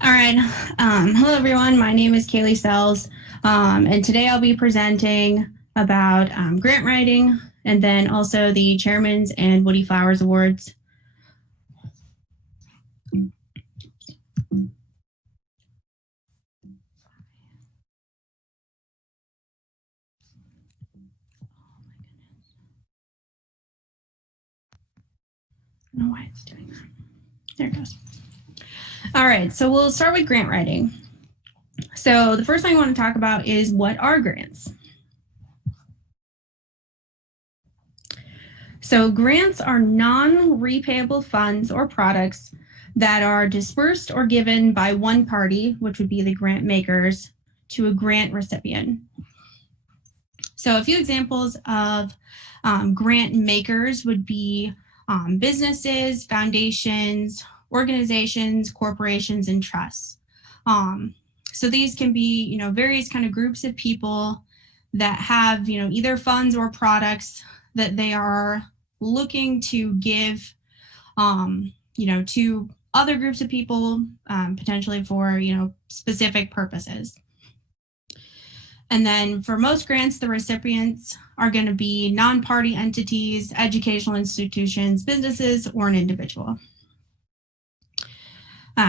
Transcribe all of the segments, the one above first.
All right. Hello, everyone. My name is Kaylee Sells, and today I'll be presenting about grant writing and then also the Chairman's and Woodie Flowers Awards. I don't know why it's doing that. There it goes. All right, so we'll start with grant writing. So the first thing I want to talk about is what are grants? So grants are non-repayable funds or products that are dispersed or given by one party, which would be the grant makers, to a grant recipient. So a few examples of grant makers would be businesses, foundations, organizations, corporations, and trusts. So these can be, various kind of groups of people that have, either funds or products that they are looking to give, to other groups of people, potentially for, specific purposes. And then for most grants, the recipients are going to be non-party entities, educational institutions, businesses, or an individual.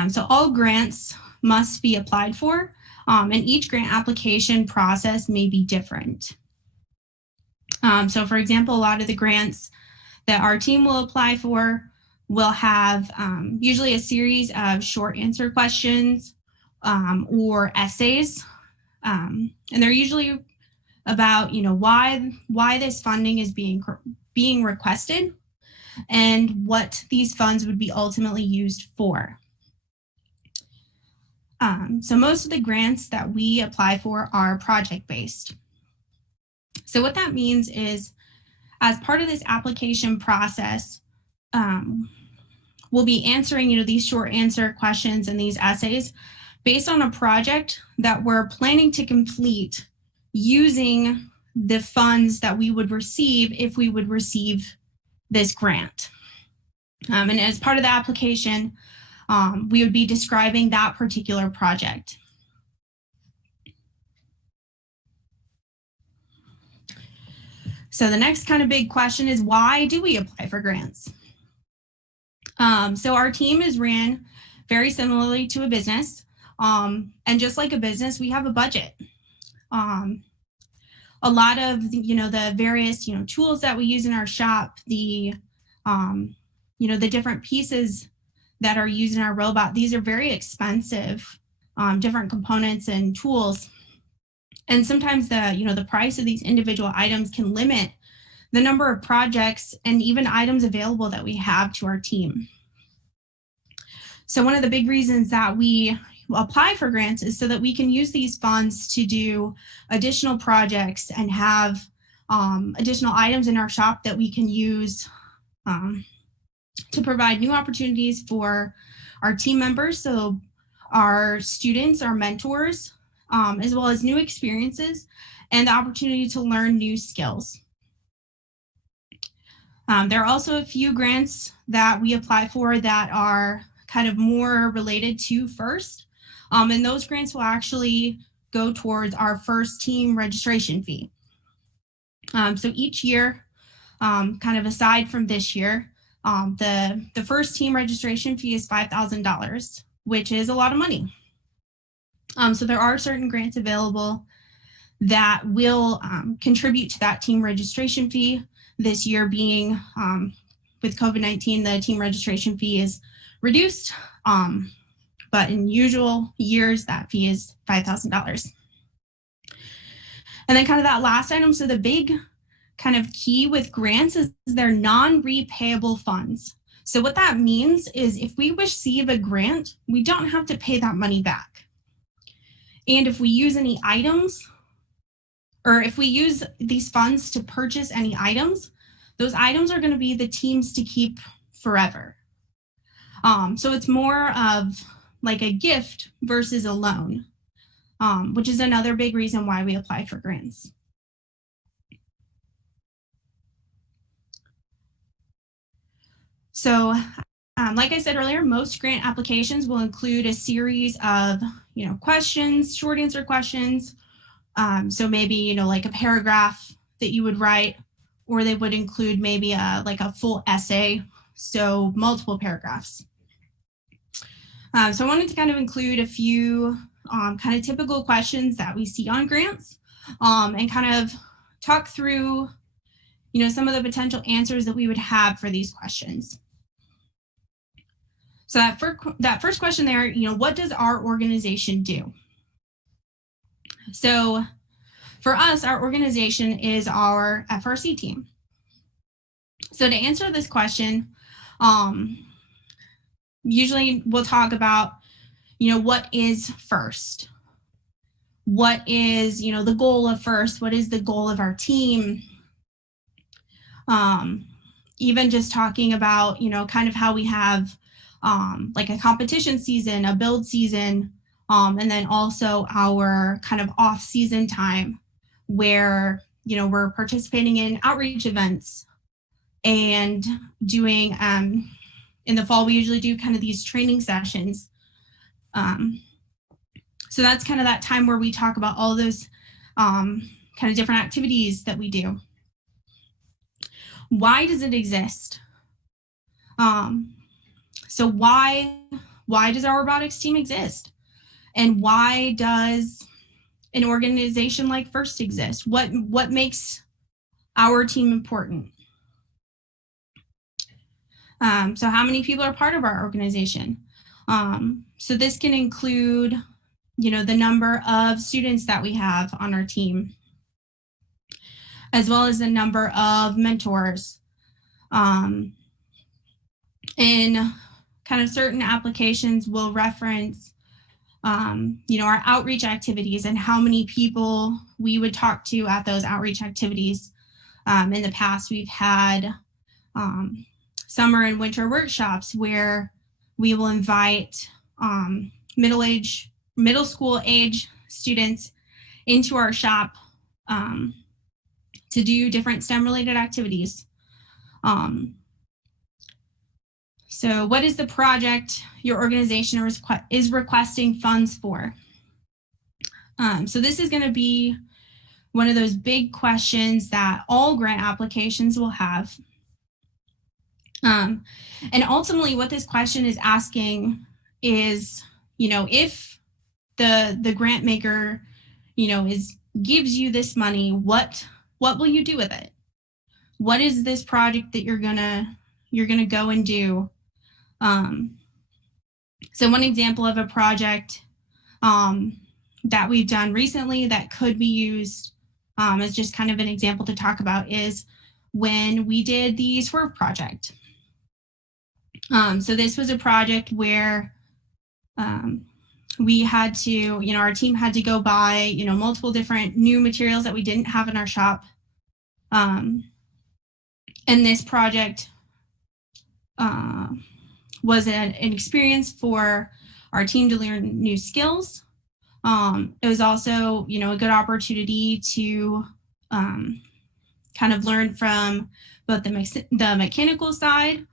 So all grants must be applied for, and each grant application process may be different. So for example, a lot of the grants that our team will apply for will have usually a series of short answer questions or essays. And they're usually about, why this funding is being requested and what these funds would be ultimately used for. So most of the grants that we apply for are project-based. So what that means is, as part of this application process, we'll be answering, these short answer questions and these essays based on a project that we're planning to complete using the funds that we would receive if we would receive this grant. And as part of the application, we would be describing that particular project. So the next kind of big question is, why do we apply for grants? So our team is ran very similarly to a business. And just like a business, we have a budget. A lot of the various tools that we use in our shop, the different pieces that are used in our robot, these are very expensive, different components and tools. And sometimes the price of these individual items can limit the number of projects and even items available that we have to our team. So one of the big reasons that we apply for grants is so that we can use these funds to do additional projects and have additional items in our shop that we can use to provide new opportunities for our team members, so our students, our mentors, as well as new experiences and the opportunity to learn new skills. There are also a few grants that we apply for that are kind of more related to FIRST. And those grants will actually go towards our first team registration fee. So each year, kind of aside from this year, the first team registration fee is $5,000, which is a lot of money. So there are certain grants available that will contribute to that team registration fee. This year being, with COVID-19, the team registration fee is reduced. But in usual years, that fee is $5,000. And then kind of that last item, so the big kind of key with grants is they're non-repayable funds. So what that means is if we receive a grant, we don't have to pay that money back. And if we use any items, or if we use these funds to purchase any items, those items are going to be the team's to keep forever. So it's more of like a gift versus a loan, which is another big reason why we apply for grants. So like I said earlier, most grant applications will include a series of, questions, short answer questions. So maybe, like a paragraph that you would write, or they would include maybe like a full essay, so multiple paragraphs. So I wanted to kind of include a few kind of typical questions that we see on grants, and kind of talk through, some of the potential answers that we would have for these questions. So that first question there, what does our organization do? So for us, our organization is our FRC team. So to answer this question, usually we'll talk about, what is FIRST? What is, the goal of FIRST? What is the goal of our team? Even just talking about, kind of how we have like a competition season, a build season, and then also our kind of off-season time where, we're participating in outreach events and doing, in the fall, we usually do kind of these training sessions. So that's kind of that time where we talk about all those kind of different activities that we do. Why does it exist? So why does our robotics team exist? And why does an organization like FIRST exist? What makes our team important? So how many people are part of our organization? So this can include, the number of students that we have on our team, as well as the number of mentors. In kind of certain applications will reference, our outreach activities and how many people we would talk to at those outreach activities. In the past, we've had summer and winter workshops where we will invite middle school age students into our shop to do different STEM related activities. So what is the project your organization is requesting funds for? So this is going to be one of those big questions that all grant applications will have. And ultimately what this question is asking is, if the grant maker, gives you this money, what will you do with it? What is this project that you're gonna go and do? So one example of a project that we've done recently that could be used as just kind of an example to talk about is when we did the Swerve project. So this was a project where we had to, our team had to go buy, multiple different new materials that we didn't have in our shop. And this project was an experience for our team to learn new skills. It was also, a good opportunity to kind of learn from both the mechanical side,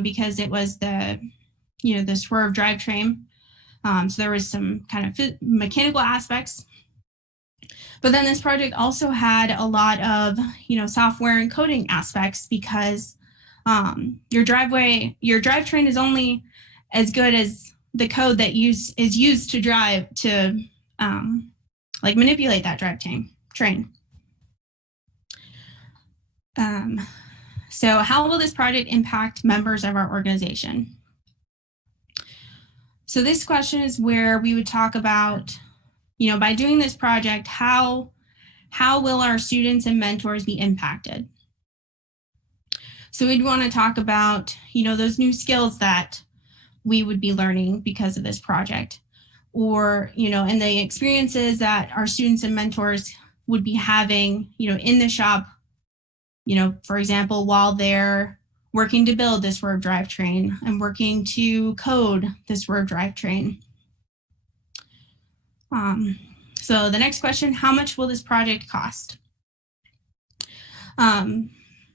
because it was the Swerve drivetrain. So there was some kind of mechanical aspects. But then this project also had a lot of, software and coding aspects because your drivetrain is only as good as the code that is used to drive to like manipulate that drivetrain. So how will this project impact members of our organization? So this question is where we would talk about, by doing this project, how will our students and mentors be impacted? So we'd want to talk about, those new skills that we would be learning because of this project, or, and the experiences that our students and mentors would be having, in the shop, for example, while they're working to build this Swerve drivetrain and working to code this Swerve drivetrain. So the next question, how much will this project cost?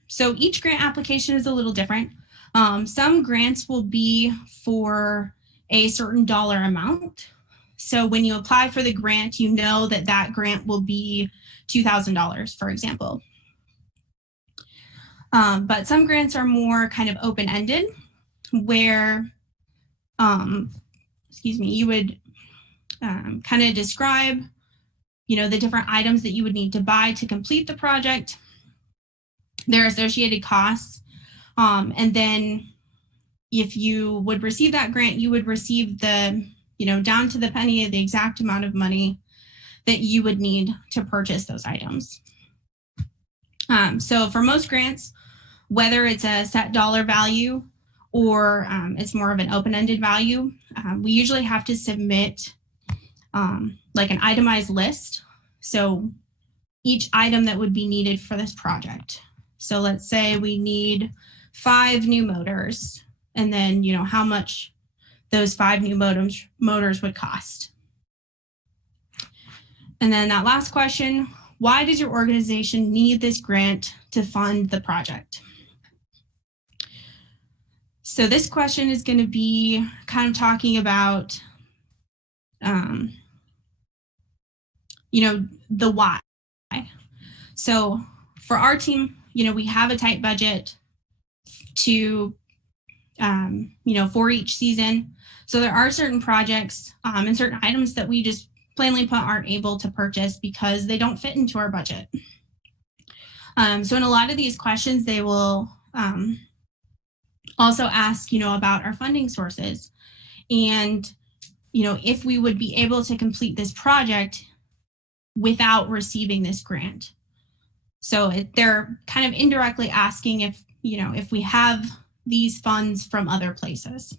So each grant application is a little different. Some grants will be for a certain dollar amount. So when you apply for the grant, you know that that grant will be $2,000, for example. But some grants are more kind of open-ended, where, you would kind of describe, the different items that you would need to buy to complete the project, their associated costs, and then if you would receive that grant, you would receive the, down to the penny, the exact amount of money that you would need to purchase those items. So for most grants, whether it's a set dollar value or it's more of an open-ended value, we usually have to submit like an itemized list. So each item that would be needed for this project. So let's say we need 5 new motors, and then, how much those 5 new motors would cost. And then that last question, why does your organization need this grant to fund the project? So this question is going to be kind of talking about, the why. So for our team, we have a tight budget to, for each season. So there are certain projects and certain items that we just plainly put aren't able to purchase because they don't fit into our budget. So in a lot of these questions, they will also ask, about our funding sources and, if we would be able to complete this project without receiving this grant. So they're kind of indirectly asking if we have these funds from other places.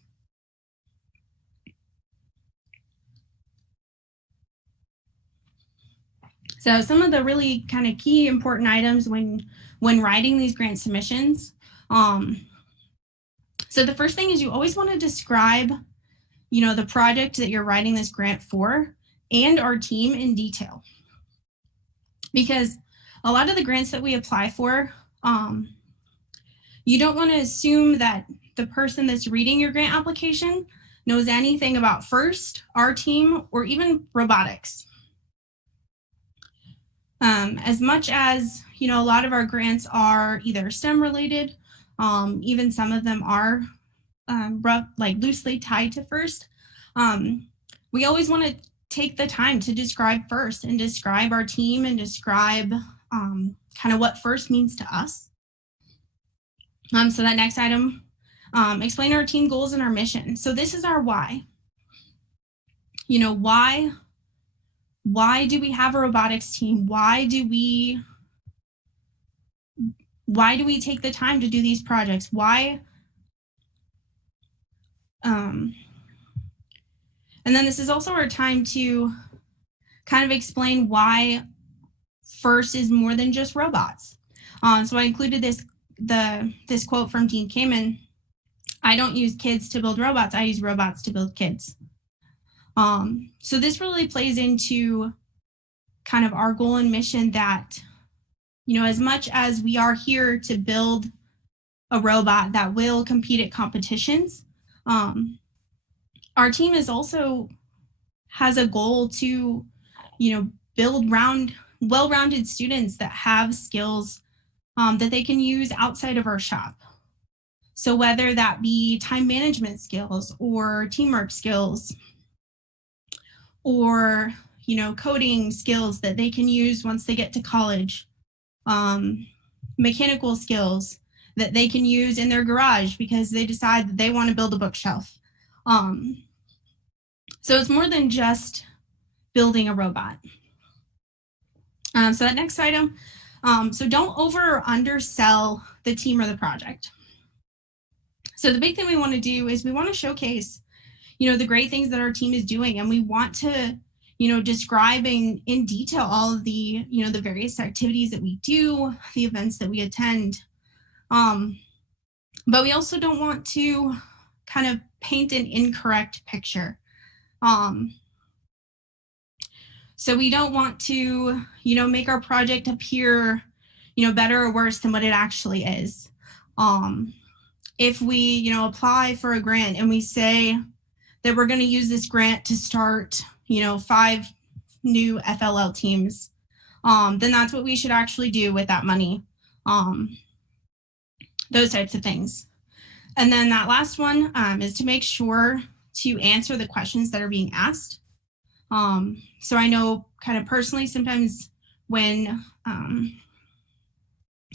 So some of the really kind of key important items when writing these grant submissions. So the first thing is you always want to describe, the project that you're writing this grant for and our team in detail. Because a lot of the grants that we apply for, you don't want to assume that the person that's reading your grant application knows anything about FIRST, our team, or even robotics. As much as, a lot of our grants are either STEM related, even some of them are loosely tied to FIRST, we always want to take the time to describe FIRST and describe our team and describe kind of what FIRST means to us. So that next item, explain our team goals and our mission. So this is our why. Why do we have a robotics team? Why do we take the time to do these projects? Why? And then this is also our time to kind of explain why FIRST is more than just robots. So I included this quote from Dean Kamen. I don't use kids to build robots, I use robots to build kids. So this really plays into kind of our goal and mission that, as much as we are here to build a robot that will compete at competitions, our team has a goal to, build well-rounded students that have skills that they can use outside of our shop. So whether that be time management skills or teamwork skills, or, coding skills that they can use once they get to college, mechanical skills that they can use in their garage because they decide that they want to build a bookshelf. So it's more than just building a robot. So that next item, so don't over or undersell the team or the project. So the big thing we want to do is we want to showcase, the great things that our team is doing, and we want to, describe in detail all of the, the various activities that we do, the events that we attend. But we also don't want to kind of paint an incorrect picture. So we don't want to, make our project appear, better or worse than what it actually is. if we, apply for a grant and we say that we're going to use this grant to start, 5 new FLL teams, then that's what we should actually do with that money. Those types of things. And then that last one is to make sure to answer the questions that are being asked. So I know kind of personally, sometimes when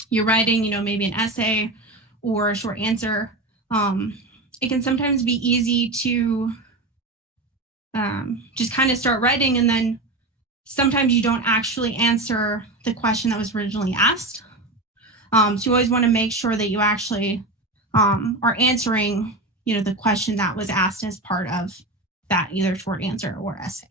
you're writing, maybe an essay or a short answer, it can sometimes be easy to just kind of start writing, and then sometimes you don't actually answer the question that was originally asked. So you always want to make sure that you actually are answering, the question that was asked as part of that either short answer or essay.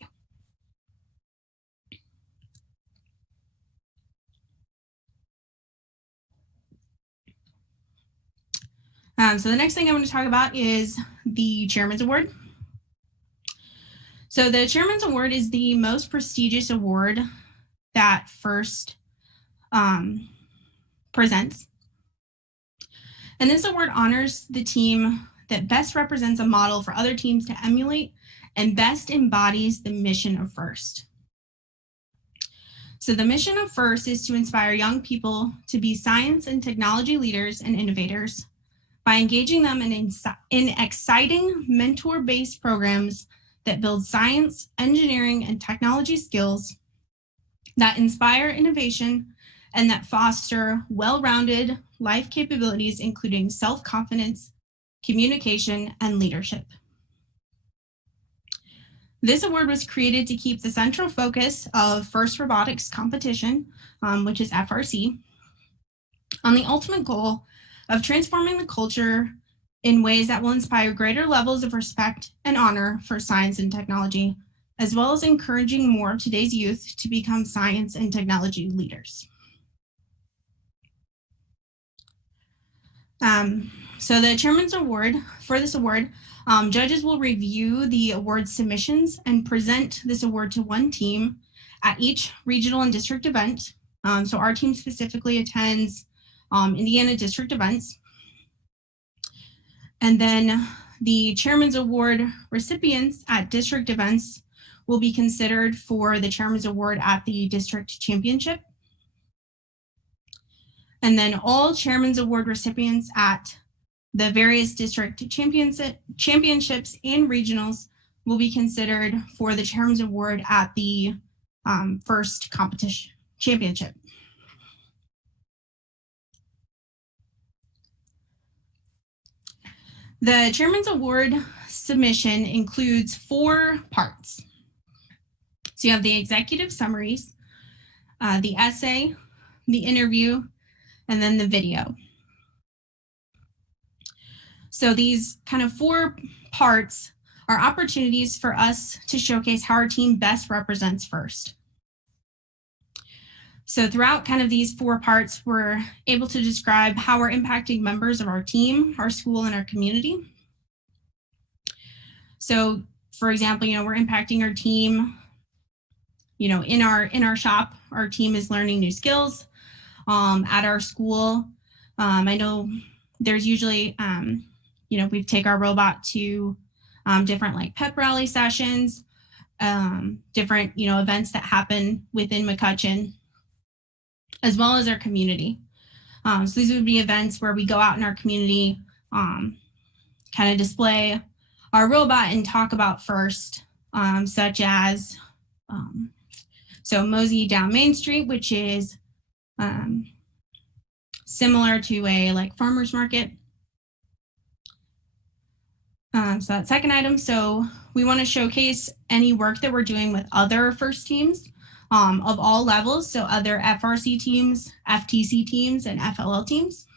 So the next thing I want to talk about is the Chairman's Award. So the Chairman's Award is the most prestigious award that FIRST presents. And this award honors the team that best represents a model for other teams to emulate and best embodies the mission of FIRST. So the mission of FIRST is to inspire young people to be science and technology leaders and innovators by engaging them in exciting mentor-based programs that build science, engineering, and technology skills that inspire innovation and that foster well-rounded life capabilities, including self-confidence, communication, and leadership. This award was created to keep the central focus of FIRST Robotics Competition, which is FRC, on the ultimate goal of transforming the culture in ways that will inspire greater levels of respect and honor for science and technology, as well as encouraging more of today's youth to become science and technology leaders. So the Chairman's Award, for this award, judges will review the award submissions and present this award to one team at each regional and district event. So our team specifically attends Indiana district events. And then the Chairman's Award recipients at district events will be considered for the Chairman's Award at the district championship. And then all Chairman's Award recipients at the various district championships and regionals will be considered for the Chairman's Award at the FIRST competition championship. The Chairman's Award submission includes 4 parts. So you have the executive summaries, the essay, the interview, and then the video. So these kind of 4 parts are opportunities for us to showcase how our team best represents FIRST. So throughout kind of these 4 parts, we're able to describe how we're impacting members of our team, our school, and our community. So for example, we're impacting our team, in our shop, our team is learning new skills. At our school, I know there's usually, we take our robot to different like pep rally sessions, different, events that happen within McCutcheon, as well as our community. So these would be events where we go out in our community, kind of display our robot and talk about FIRST, such as, so Mosey down Main Street, which is similar to a like farmer's market. So that second item, so we want to showcase any work that we're doing with other FIRST teams of all levels, so other FRC teams, FTC teams, and FLL teams.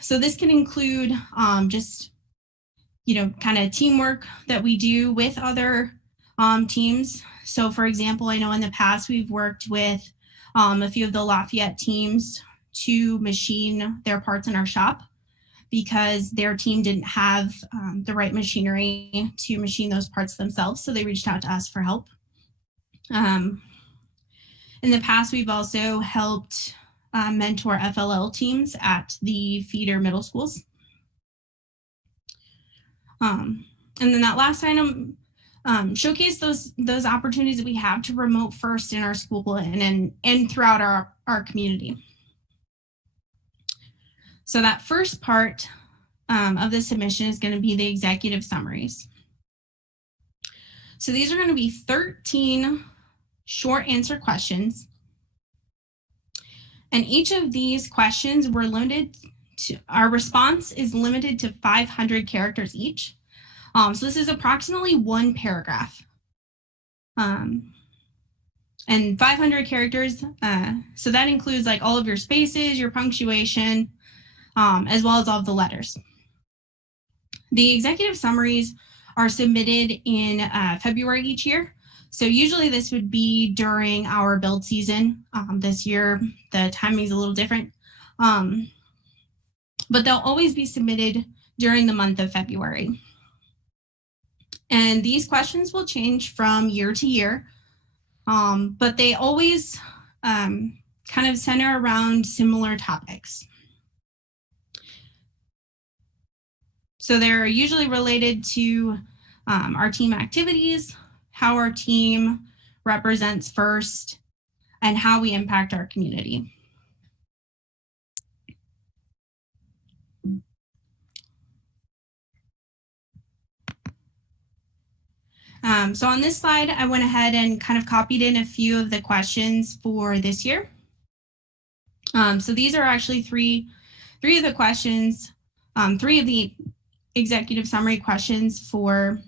So this can include just, kind of teamwork that we do with other teams. So for example, I know in the past we've worked with a few of the Lafayette teams to machine their parts in our shop because their team didn't have the right machinery to machine those parts themselves. So they reached out to us for help. In the past, we've also helped mentor FLL teams at the feeder middle schools. And then that last item, showcase those opportunities that we have to promote FIRST in our school and throughout our community. So that first part of the submission is going to be the executive summaries. So these are going to be 13 short answer questions. And each of these questions were limited to, our response is limited to 500 characters each. So this is approximately 1 paragraph. And 500 characters, so that includes like all of your spaces, your punctuation, as well as all of the letters. The executive summaries are submitted in February each year. So usually this would be during our build season. This year, the timing is a little different, but they'll always be submitted during the month of February. And these questions will change from year to year, but they always kind of center around similar topics. So they're usually related to our team activities, how our team represents FIRST, and how we impact our community. So on this slide, I went ahead and kind of copied in a few of the questions for this year. So these are actually three of the questions, 3 of the executive summary questions for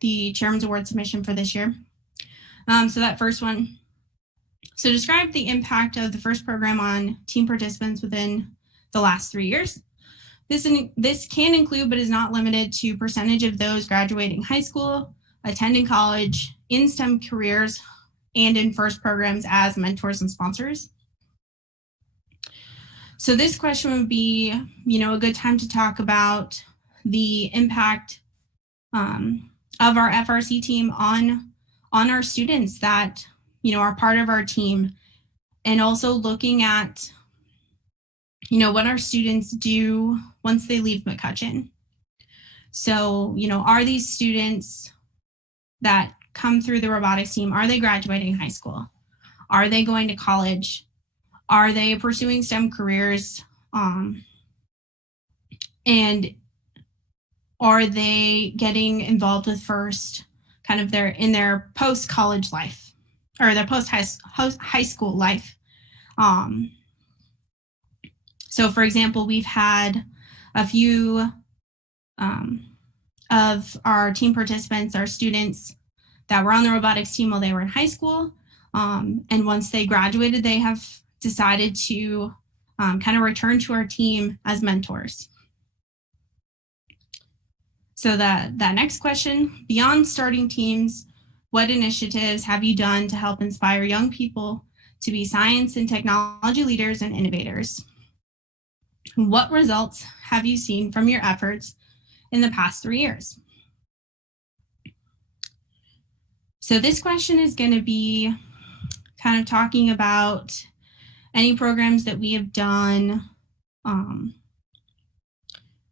the Chairman's Award submission for this year. So that first one, so describe the impact of the FIRST program on team participants within the last 3 years. This can include, but is not limited to, percentage of those graduating high school, attending college, in STEM careers, and in FIRST programs as mentors and sponsors. So this question would be, a good time to talk about the impact of our FRC team on our students that, are part of our team, and also looking at, what our students do once they leave McCutcheon. So, are these students that come through the robotics team, are they graduating high school? Are they going to college? Are they pursuing STEM careers? And are they getting involved with FIRST kind of in their post-college life or their post-high school life? So for example, we've had a few of our team participants, our students that were on the robotics team while they were in high school. And once they graduated, they have decided to kind of return to our team as mentors. So that next question, beyond starting teams, what initiatives have you done to help inspire young people to be science and technology leaders and innovators? What results have you seen from your efforts in the past 3 years? So this question is going to be kind of talking about any programs that we have done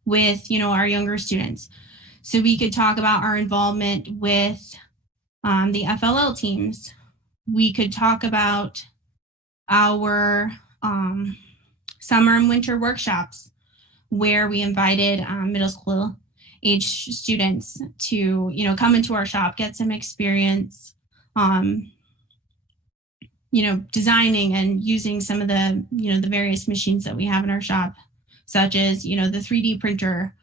with, our younger students. So we could talk about our involvement with the FLL teams. We could talk about our summer and winter workshops where we invited middle school age students to, come into our shop, get some experience, designing and using some of the, the various machines that we have in our shop, such as, the 3D printer.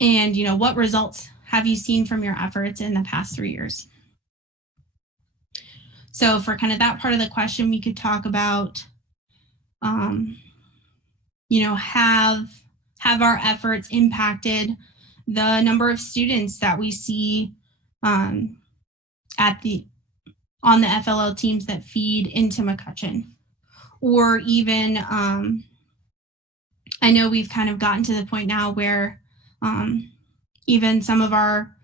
And, what results have you seen from your efforts in the past 3 years? So for kind of that part of the question, we could talk about, have our efforts impacted the number of students that we see on the FLL teams that feed into McCutcheon? Or even, I know we've kind of gotten to the point now where even some of our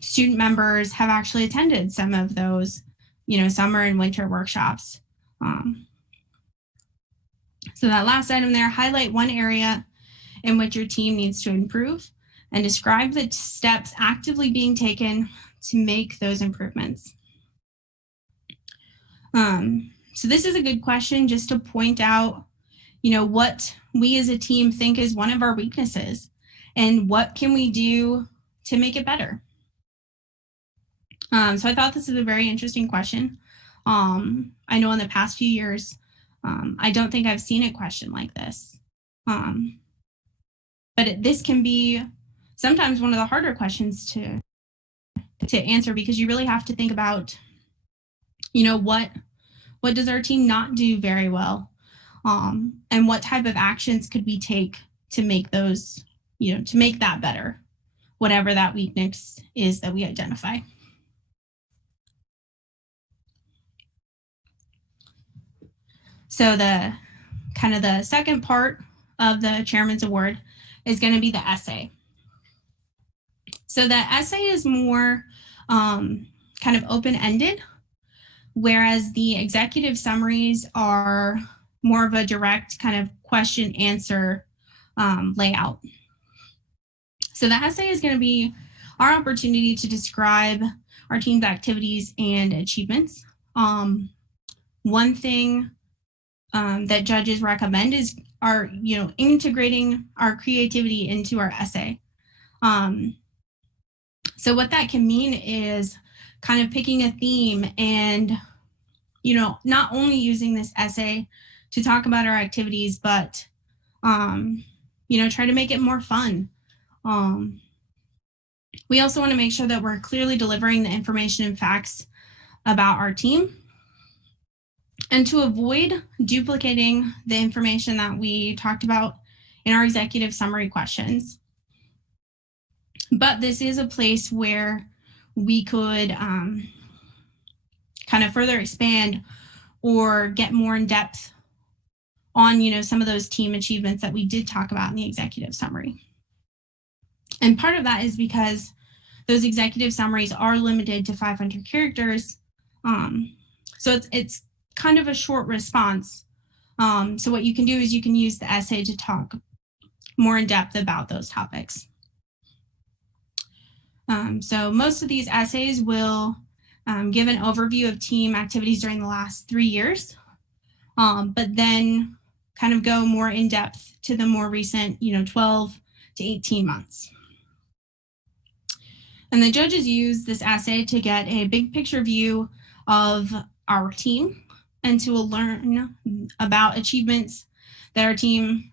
student members have actually attended some of those summer and winter workshops. So that last item there, highlight one area in which your team needs to improve and describe the steps actively being taken to make those improvements. So this is a good question just to point out, what we as a team think is one of our weaknesses and what can we do to make it better. So I thought this is a very interesting question. I know in the past few years, I don't think I've seen a question like this. But this can be sometimes one of the harder questions to answer, because you really have to think about, what does our team not do very well? And what type of actions could we take to make those, to make that better, whatever that weakness is that we identify. So the second part of the Chairman's Award is going to be the essay. So the essay is more kind of open-ended, whereas the executive summaries are more of a direct kind of question-answer layout. So the essay is going to be our opportunity to describe our team's activities and achievements. One thing that judges recommend is integrating our creativity into our essay. So what that can mean is kind of picking a theme and, not only using this essay to talk about our activities, but, try to make it more fun. We also want to make sure that we're clearly delivering the information and facts about our team, and to avoid duplicating the information that we talked about in our executive summary questions. But this is a place where we could kind of further expand or get more in depth on, some of those team achievements that we did talk about in the executive summary. And part of that is because those executive summaries are limited to 500 characters. So it's kind of a short response. So what you can do is you can use the essay to talk more in depth about those topics. So most of these essays will give an overview of team activities during the last 3 years, but then kind of go more in depth to the more recent, 12 to 18 months. And the judges use this essay to get a big picture view of our team and to learn about achievements that our team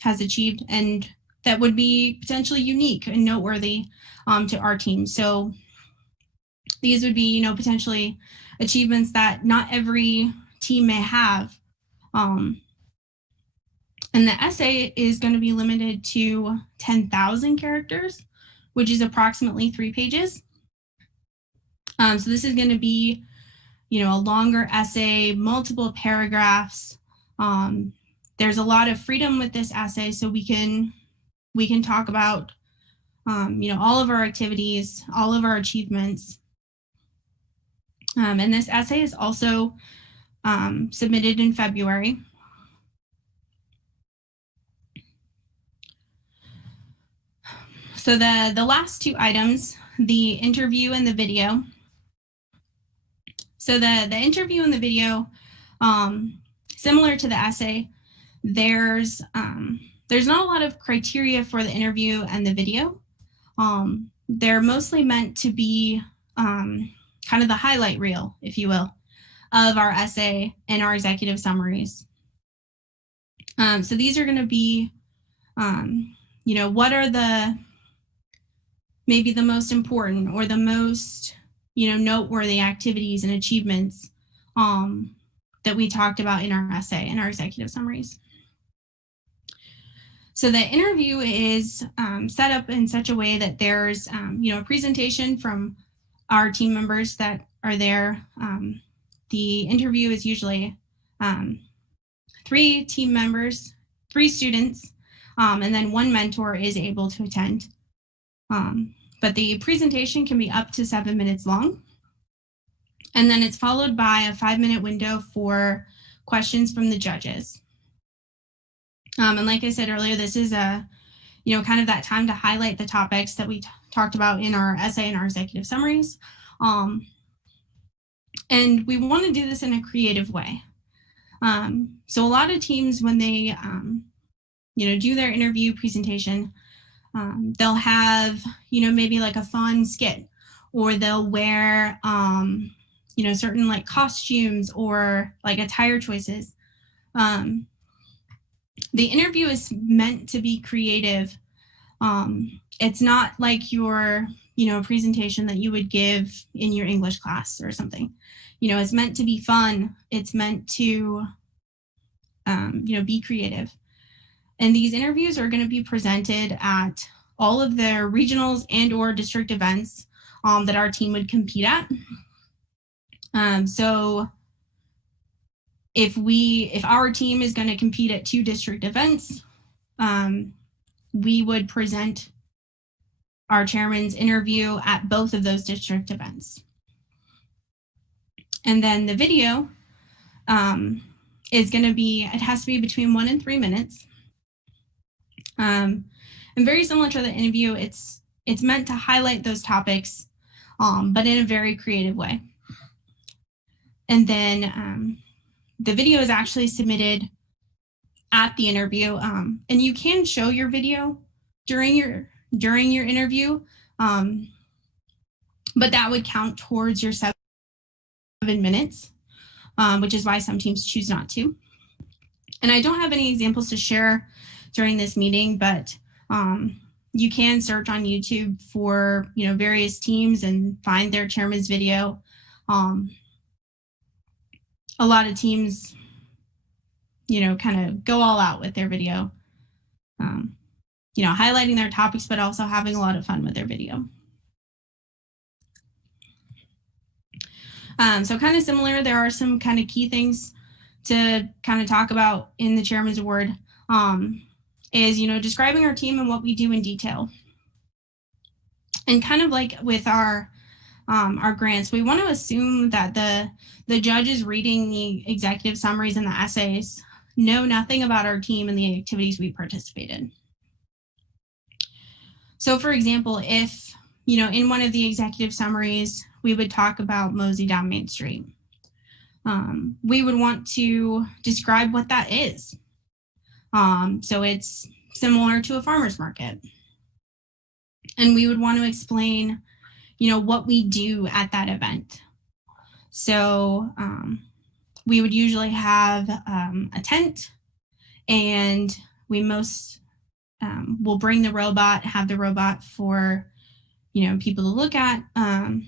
has achieved and that would be potentially unique and noteworthy to our team. So these would be, potentially achievements that not every team may have. And the essay is going to be limited to 10,000 characters, which is approximately 3 pages. So this is going to be, a longer essay, multiple paragraphs. There's a lot of freedom with this essay, so we can talk about, all of our activities, all of our achievements. And this essay is also submitted in February. So the last 2 items, the interview and the video. So the interview and the video, similar to the essay, there's not a lot of criteria for the interview and the video. They're mostly meant to be kind of the highlight reel, if you will, of our essay and our executive summaries. So these are going to be, what are maybe the most important or the most, noteworthy activities and achievements that we talked about in our essay and our executive summaries. So the interview is set up in such a way that there's, a presentation from our team members that are there. The interview is usually 3 team members, 3 students, and then 1 mentor is able to attend. But the presentation can be up to 7 minutes long. And then it's followed by a 5-minute window for questions from the judges. And like I said earlier, this is a, kind of that time to highlight the topics that we talked about in our essay and our executive summaries. And we want to do this in a creative way. So a lot of teams, when they, do their interview presentation, they'll have, maybe like a fun skit, or they'll wear, certain like costumes or like attire choices. The interview is meant to be creative. It's not like your, presentation that you would give in your English class or something. It's meant to be fun. It's meant to, be creative. And these interviews are going to be presented at all of their regionals and or district events that our team would compete at. So if our team is going to compete at 2 district events, we would present our chairman's interview at both of those district events. And then the video is going to be, it has to be between 1 and 3 minutes. And very similar to the interview, it's meant to highlight those topics, but in a very creative way. And then the video is actually submitted at the interview, and you can show your video during your interview, but that would count towards your 7 minutes, which is why some teams choose not to. And I don't have any examples to share during this meeting, but you can search on YouTube for various teams and find their chairman's video. A lot of teams, kind of go all out with their video, highlighting their topics, but also having a lot of fun with their video. So kind of similar, there are some kind of key things to kind of talk about in the Chairman's Award, is, describing our team and what we do in detail. And kind of like with our grants, we want to assume that the judges reading the executive summaries and the essays know nothing about our team and the activities we participate in. So for example, if, in one of the executive summaries, we would talk about Mosey down Main Street, we would want to describe what that is. So it's similar to a farmer's market. And we would want to explain, what we do at that event. So we would usually have a tent, and we will bring the robot, have the robot for, people to look at. And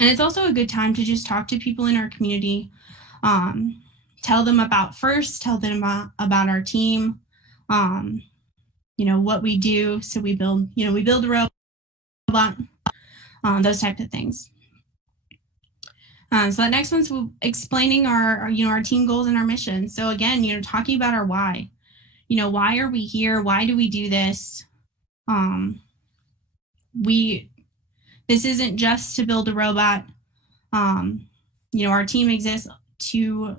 it's also a good time to just talk to people in our community, tell them about FIRST, tell them about our team, what we do. So we build the robot, those types of things. So that next one's explaining our team goals and our mission. So again, talking about our why. Why are we here? Why do we do this? This isn't just to build a robot. Our team exists to,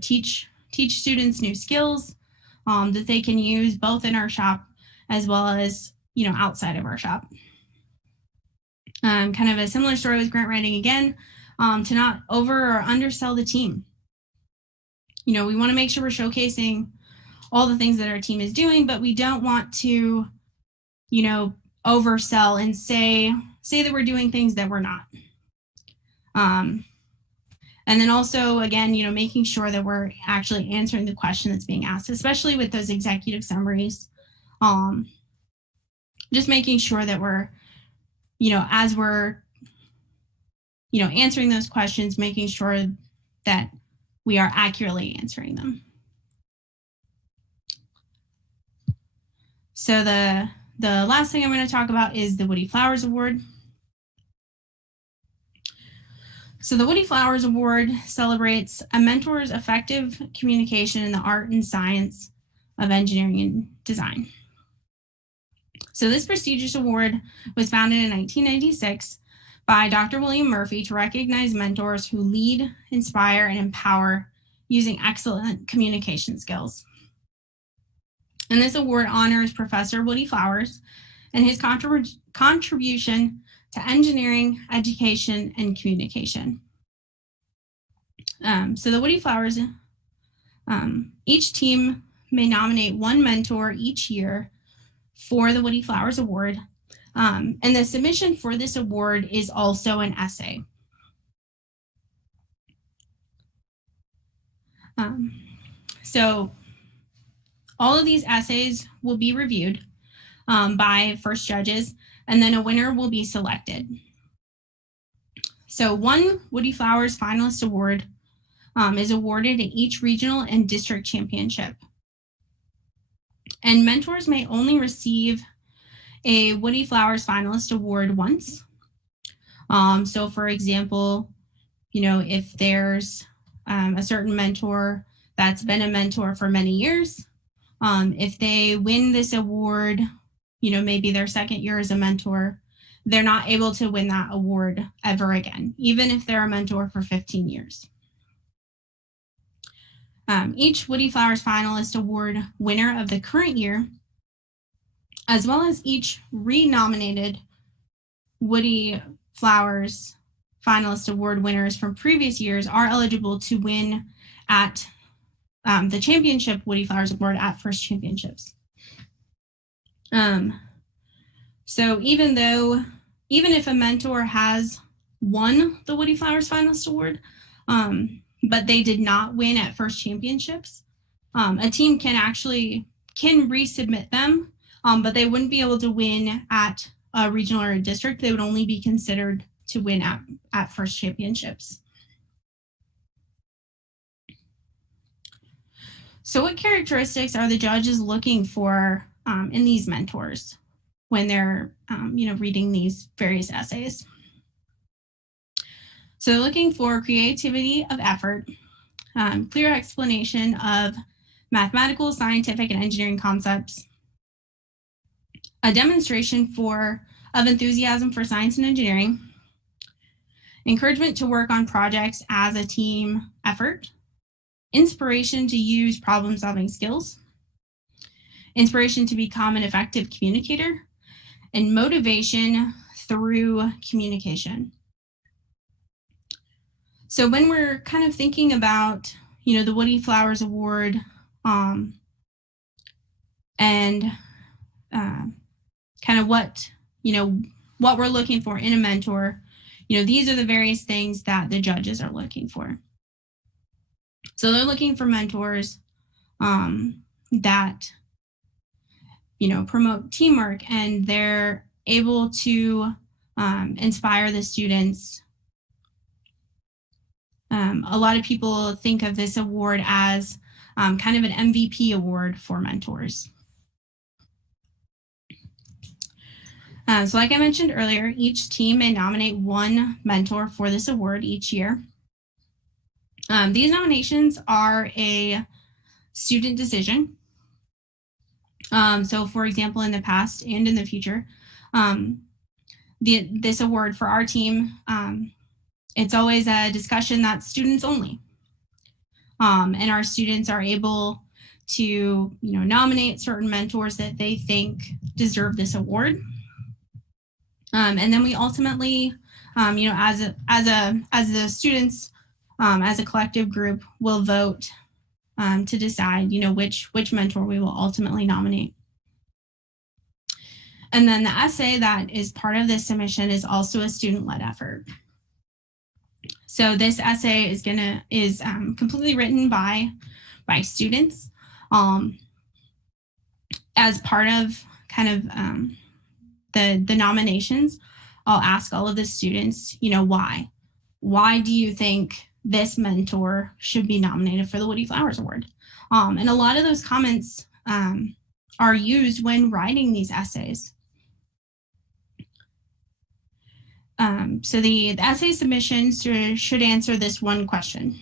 teach students new skills that they can use both in our shop as well as, outside of our shop. Kind of a similar story with grant writing again, to not over or undersell the team. We want to make sure we're showcasing all the things that our team is doing, but we don't want to, oversell and say that we're doing things that we're not. And then also, again, making sure that we're actually answering the question that's being asked, especially with those executive summaries. Just making sure that we're, as we're, answering those questions, making sure that we are accurately answering them. So the last thing I'm going to talk about is the Woodie Flowers Award. So the Woodie Flowers Award celebrates a mentor's effective communication in the art and science of engineering and design. So this prestigious award was founded in 1996 by Dr. William Murphy to recognize mentors who lead, inspire, and empower using excellent communication skills. And this award honors Professor Woodie Flowers and his contribution to engineering, education, and communication. So the Woodie Flowers, each team may nominate one mentor each year for the Woodie Flowers Award. And the submission for this award is also an essay. So all of these essays will be reviewed by first judges, and then a winner will be selected. So one Woodie Flowers Finalist Award is awarded at each regional and district championship. And mentors may only receive a Woodie Flowers Finalist Award once. So for example, if there's a certain mentor that's been a mentor for many years, if they win this award, maybe their second year as a mentor, they're not able to win that award ever again, even if they're a mentor for 15 years. Each Woodie Flowers Finalist Award winner of the current year, as well as each renominated Woodie Flowers Finalist Award winners from previous years, are eligible to win at the championship Woodie Flowers Award at First Championships. So even if a mentor has won the Woodie Flowers Finalist Award, but they did not win at First Championships, a team can resubmit them, but they wouldn't be able to win at a regional or a district. They would only be considered to win at First Championships. So what characteristics are the judges looking for in these mentors when they're reading these various essays? So they're looking for creativity of effort, clear explanation of mathematical, scientific, and engineering concepts, a demonstration of enthusiasm for science and engineering, encouragement to work on projects as a team effort, inspiration to use problem-solving skills, inspiration to become an effective communicator, and motivation through communication. So when we're kind of thinking about, the Woodie Flowers Award and kind of what we're looking for in a mentor, these are the various things that the judges are looking for. So they're looking for mentors that, promote teamwork, and they're able to inspire the students. A lot of people think of this award as kind of an MVP award for mentors. So like I mentioned earlier, each team may nominate one mentor for this award each year. These nominations are a student decision. So for example, in the past and in the future, this award for our team, it's always a discussion that's students only. And our students are able to, nominate certain mentors that they think deserve this award. And then we ultimately, as the students, as a collective group, will vote to decide, which mentor we will ultimately nominate. And then the essay that is part of this submission is also a student-led effort. So this essay is completely written by students. As part of kind of the nominations, I'll ask all of the students, why? Why do you think this mentor should be nominated for the Woodie Flowers Award? And a lot of those comments are used when writing these essays. So the essay submission should answer this one question: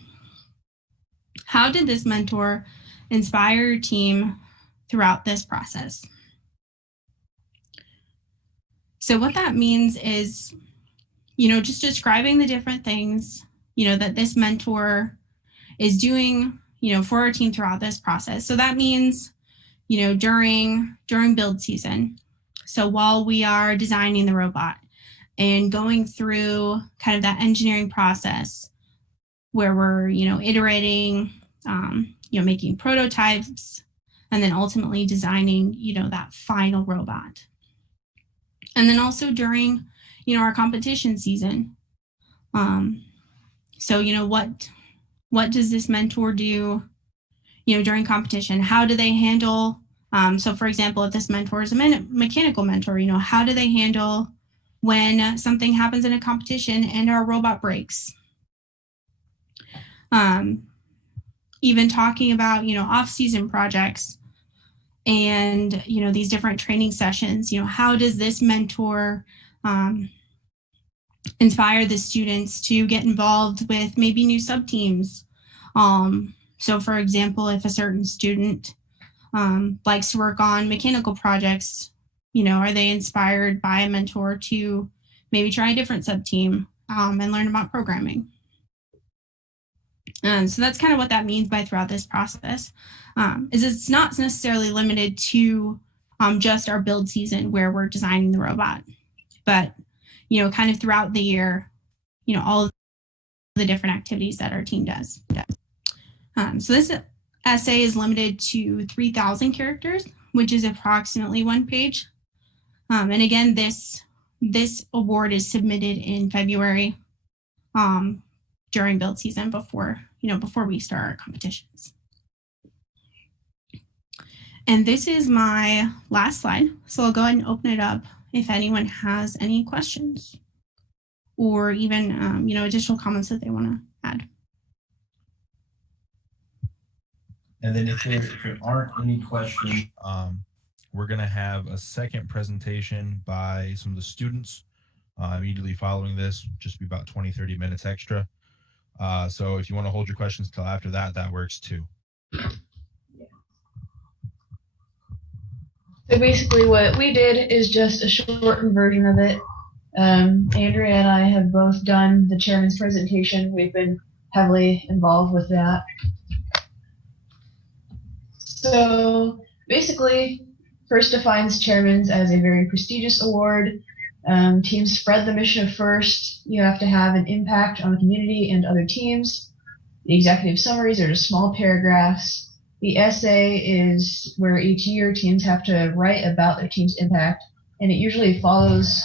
how did this mentor inspire your team throughout this process? So what that means is just describing the different things, that this mentor is doing, for our team throughout this process. So that means, during build season. So while we are designing the robot and going through kind of that engineering process where we're, iterating, making prototypes, and then ultimately designing, that final robot. And then also during, our competition season. So, what does this mentor do, during competition? How do they handle, so for example, if this mentor is a mechanical mentor, how do they handle when something happens in a competition and our robot breaks? Even talking about, off-season projects and, these different training sessions, how does this mentor inspire the students to get involved with maybe new sub-teams? So for example, if a certain student likes to work on mechanical projects, are they inspired by a mentor to maybe try a different sub-team and learn about programming? So that's kind of what that means by throughout this process, is it's not necessarily limited to just our build season where we're designing the robot, but, kind of throughout the year, all of the different activities that our team does. So this essay is limited to 3,000 characters, which is approximately 1 page. And again, this award is submitted in February during build season before we start our competitions. And this is my last slide. So I'll go ahead and open it up if anyone has any questions or even, additional comments that they want to add. And then if there aren't any questions, we're going to have a second presentation by some of the students immediately following this, just be about 20-30 minutes extra. So if you want to hold your questions till after that, that works too. So basically what we did is just a shortened version of it. Andrea and I have both done the chairman's presentation. We've been heavily involved with that. So basically, FIRST defines chairman's as a very prestigious award. Teams spread the mission of FIRST. You have to have an impact on the community and other teams. The executive summaries are just small paragraphs. The essay is where each year teams have to write about their team's impact, and it usually follows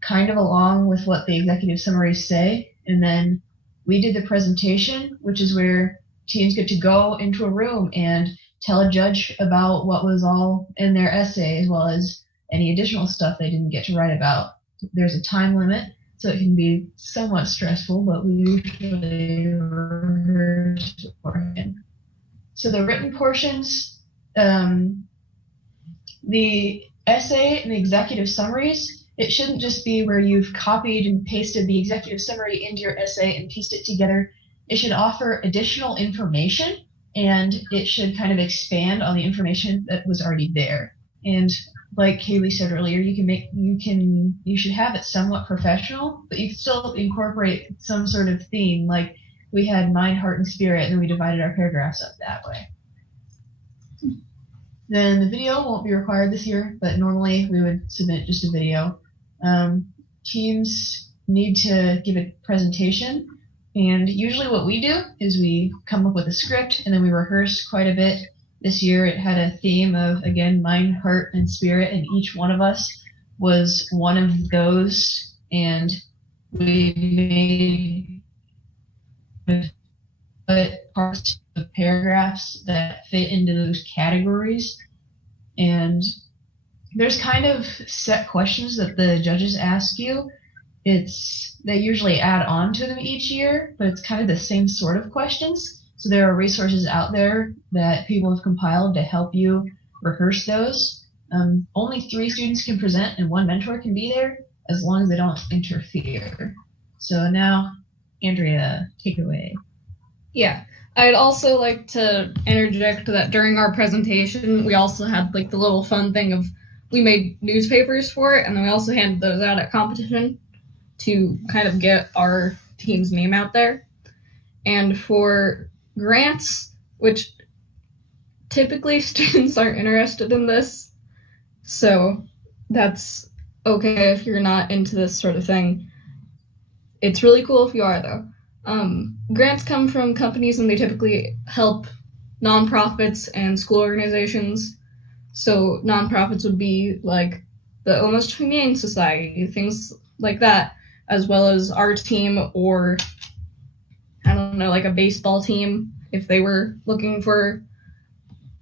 kind of along with what the executive summaries say. And then we did the presentation, which is where teams get to go into a room and tell a judge about what was all in their essay, as well as any additional stuff they didn't get to write about. There's a time limit, so it can be somewhat stressful, but we usually rehearse beforehand. So the written portions, the essay and the executive summaries, it shouldn't just be where you've copied and pasted the executive summary into your essay and pieced it together. It should offer additional information, and it should kind of expand on the information that was already there. And like Kaylee said earlier, you should have it somewhat professional, but you can still incorporate some sort of theme. Like we had mind, heart, and spirit, and then we divided our paragraphs up that way. Then the video won't be required this year, but normally we would submit just a video. Teams need to give a presentation, and usually what we do is we come up with a script and then we rehearse quite a bit. This year it had a theme of, again, mind, heart, and spirit, and each one of us was one of those, and we made parts of paragraphs that fit into those categories. And there's kind of set questions that the judges ask you. They usually add on to them each year, but it's kind of the same sort of questions. So there are resources out there that people have compiled to help you rehearse those. Only 3 students can present and 1 mentor can be there, as long as they don't interfere. So now, Andrea, take it away. Yeah, I'd also like to interject that during our presentation, we also had like the little fun thing of we made newspapers for it, and then we also handed those out at competition. to kind of get our team's name out there. And for grants, which typically students aren't interested in this, so that's okay if you're not into this sort of thing. It's really cool if you are, though. Grants come from companies and they typically help nonprofits and school organizations. So nonprofits would be like the Almost Humane Society, things like that, as well as our team, or I don't know, like a baseball team, if they were looking for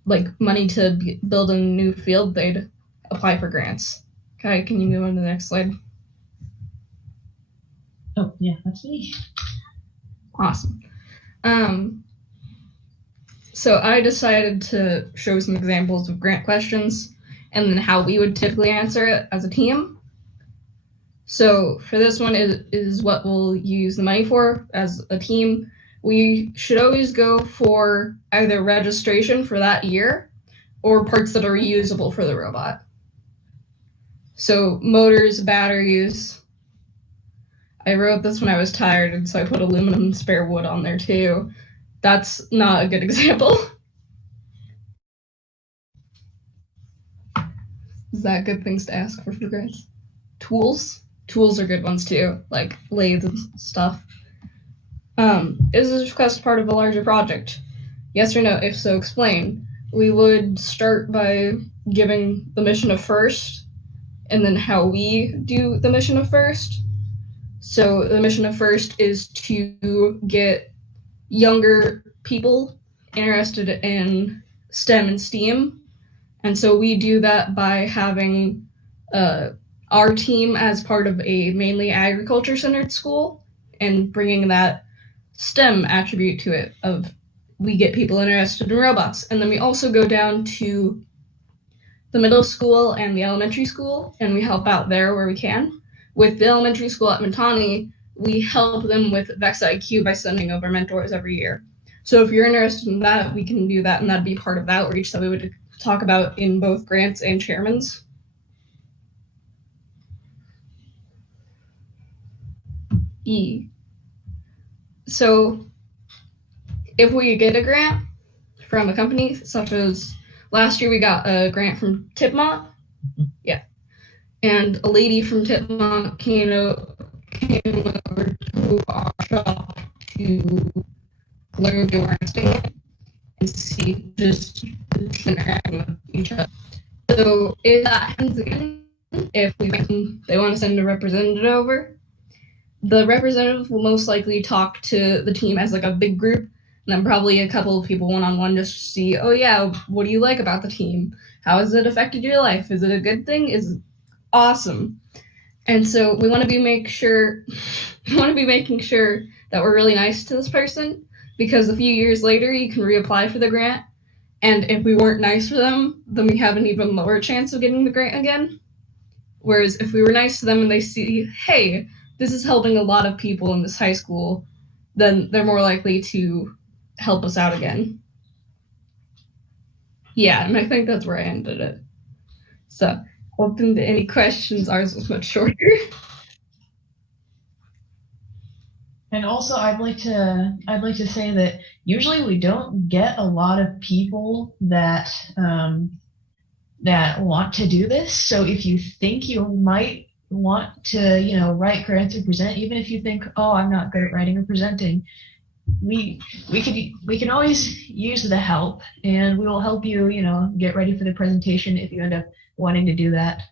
like money to build a new field, they'd apply for grants. Okay, can you move on to the next slide? Oh, yeah, that's me. Awesome. So I decided to show some examples of grant questions and then how we would typically answer it as a team. So for this one is what we'll use the money for as a team. We should always go for either registration for that year or parts that are reusable for the robot. So motors, batteries. I wrote this when I was tired, and so I put aluminum spare wood on there too. That's not a good example. Is that good things to ask for grants? Tools? Tools are good ones too, like lathes and stuff. Is this request part of a larger project? Yes or no? If so, explain. We would start by giving the mission of FIRST, and then how we do the mission of FIRST. So the mission of FIRST is to get younger people interested in STEM and STEAM. And so we do that by having our team as part of a mainly agriculture-centered school and bringing that STEM attribute to it of we get people interested in robots. And then we also go down to the middle school and the elementary school, and we help out there where we can. With the elementary school at Matani, we help them with VEX IQ by sending over mentors every year. So if you're interested in that, we can do that, and that'd be part of the outreach that we would talk about in both grants and chairmans. E. So if we get a grant from a company, such as last year we got a grant from Tipmont, yeah, and a lady from Tipmont came over to our shop to learn to understand and see just interacting with each other. So if that happens again, if they want to send a representative over, the representative will most likely talk to the team as like a big group, and then probably a couple of people one-on-one just to see, oh yeah, what do you like about the team? How has it affected your life? Is it a good thing? Is it awesome? And so we want to be making sure that we're really nice to this person, because a few years later you can reapply for the grant, and if we weren't nice to them, then we have an even lower chance of getting the grant again. Whereas if we were nice to them and they see, hey, this is helping a lot of people in this high school, then they're more likely to help us out again. Yeah, and I think that's where I ended it. So, open to any questions. Ours was much shorter. And also, I'd like to say that usually we don't get a lot of people that that want to do this. So if you think you might want to, write grants or present, even if you think, oh, I'm not good at writing or presenting, we can always use the help, and we will help you, get ready for the presentation if you end up wanting to do that.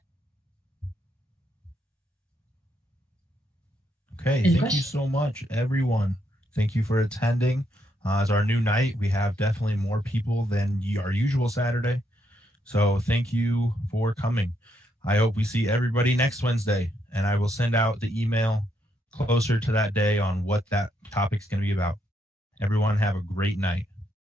Okay, thank you so much, everyone. Thank you for attending. As our new night, we have definitely more people than our usual Saturday. So thank you for coming. I hope we see everybody next Wednesday, and I will send out the email closer to that day on what that topic's going to be about. Everyone have a great night.